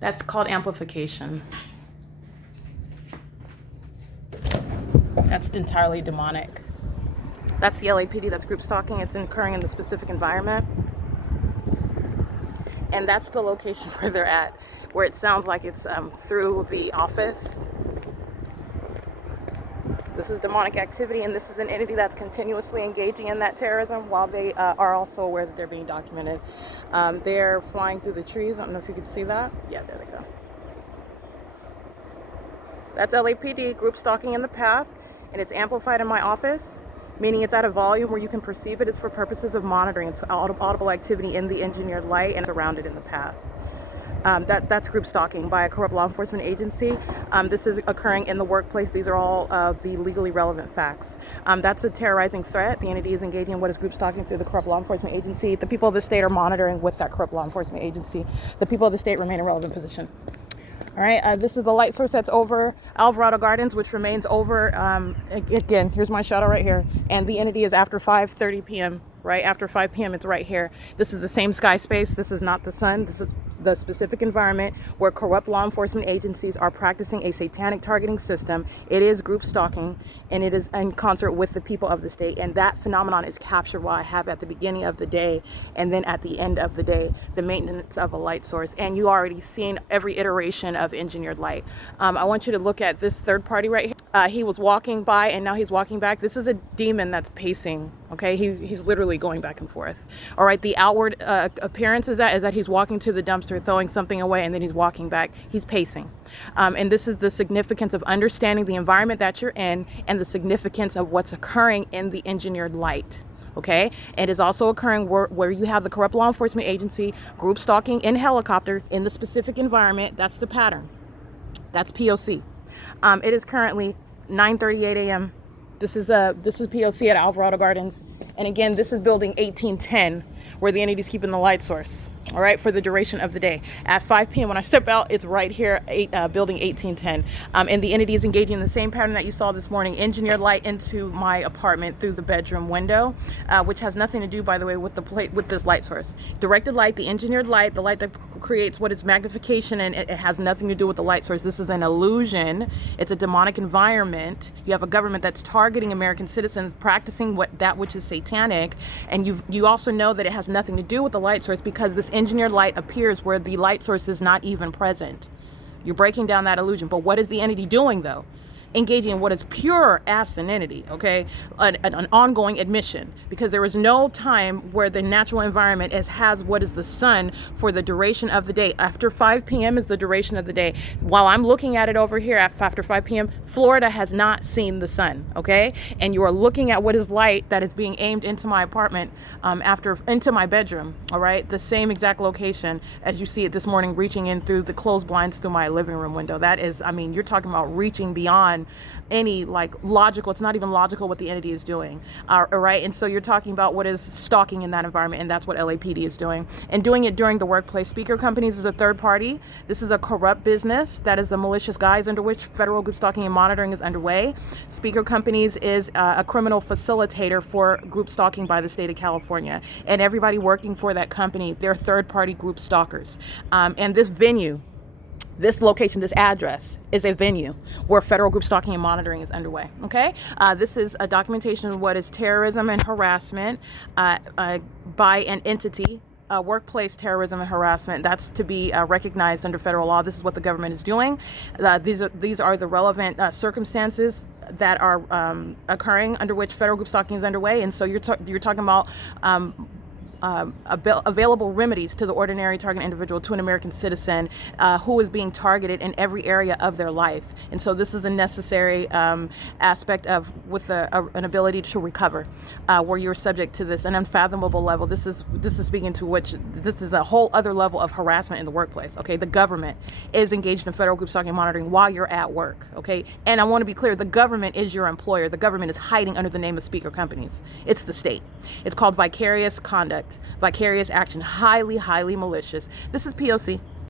That's called amplification. That's entirely demonic. That's the LAPD, that's group stalking. It's occurring in the specific environment. And that's the location where they're at, where it sounds like it's through the office. This is demonic activity, and this is an entity that's continuously engaging in that terrorism while they are also aware that they're being documented. They're flying through the trees. I don't know if you can see that. Yeah, there they go. That's LAPD, group stalking in the path, and it's amplified in my office, meaning it's at a volume where you can perceive it. It's for purposes of monitoring. It's audible activity in the engineered light and surrounded in the path. That's group stalking by a corrupt law enforcement agency. This is occurring in the workplace. These are all the legally relevant facts. That's a terrorizing threat. The entity is engaging in what is group stalking through the corrupt law enforcement agency. The people of the state are monitoring with that corrupt law enforcement agency. The people of the state remain in relevant position. All right, this is the light source that's over Alvarado Gardens, which remains over, again, here's my shadow right here. And the entity is after 5:30 p.m., right? After 5 p.m., it's right here. This is the same sky space. This is not the sun. This is the specific environment where corrupt law enforcement agencies are practicing a satanic targeting system. It is group stalking, and it is in concert with the people of the state. And that phenomenon is captured while I have at the beginning of the day and then at the end of the day, the maintenance of a light source. And you already seen every iteration of engineered light. I want you to look at this third party right here. He was walking by and now he's walking back. This is a demon that's pacing. Okay, he's literally going back and forth. All right, the outward appearance is that he's walking to the dumpster, throwing something away, and then he's walking back. He's pacing. And this is the significance of understanding the environment that you're in and the significance of what's occurring in the engineered light. Okay, it is also occurring where you have the corrupt law enforcement agency group stalking in helicopter in the specific environment. That's the pattern. That's P.O.C. It is currently 9:38 a.m. This is P.O.C. at Alvarado Gardens. And again, this is building 1810, where the entity's keeping the light source, all right, for the duration of the day. At 5 p.m., when I step out, it's right here, building 1810. And the entity is engaging in the same pattern that you saw this morning, engineered light into my apartment through the bedroom window, which has nothing to do, by the way, with this light source. Directed light, the engineered light, the light that creates what is magnification, and it has nothing to do with the light source. This is an illusion. It's a demonic environment. You have a government that's targeting American citizens, practicing that which is satanic, and you also know that it has nothing to do with the light source because this engineered light appears where the light source is not even present. You're breaking down that illusion. But what is the entity doing, though? Engaging in what is pure asininity, okay? An ongoing admission, because there is no time where the natural environment has what is the sun for the duration of the day. After 5 p.m. is the duration of the day. While I'm looking at it over here after 5 p.m., Florida has not seen the sun, okay? And you are looking at what is light that is being aimed into my apartment, into my bedroom, all right? The same exact location as you see it this morning, reaching in through the closed blinds through my living room window. That is, I mean, you're talking about reaching beyond any logical. It's not even logical what the entity is doing, all right? And so you're talking about what is stalking in that environment, and that's what LAPD is doing, and doing it during the workplace. Speaker companies is a third party. This is a corrupt business. That is the malicious guise under which federal group stalking and monitoring is underway. Speaker companies is a criminal facilitator for group stalking by the state of California, and everybody working for that company, they're third party group stalkers. And this venue, this location, this address is a venue where federal group stalking and monitoring is underway, okay? This is a documentation of what is terrorism and harassment by an entity, workplace terrorism and harassment. That's to be recognized under federal law. This is what the government is doing. These are the relevant circumstances that are occurring under which federal group stalking is underway. And so you're talking about available remedies to the ordinary target individual, to an American citizen who is being targeted in every area of their life. And so this is a necessary aspect of with an ability to recover, where you're subject to this an unfathomable level. This is speaking to which this is a whole other level of harassment in the workplace. Okay, the government is engaged in federal group stalking and monitoring while you're at work. Okay, and I want to be clear: the government is your employer. The government is hiding under the name of speaker companies. It's the state. It's called vicarious conduct. Vicarious action, highly, highly malicious. This is P.O.C.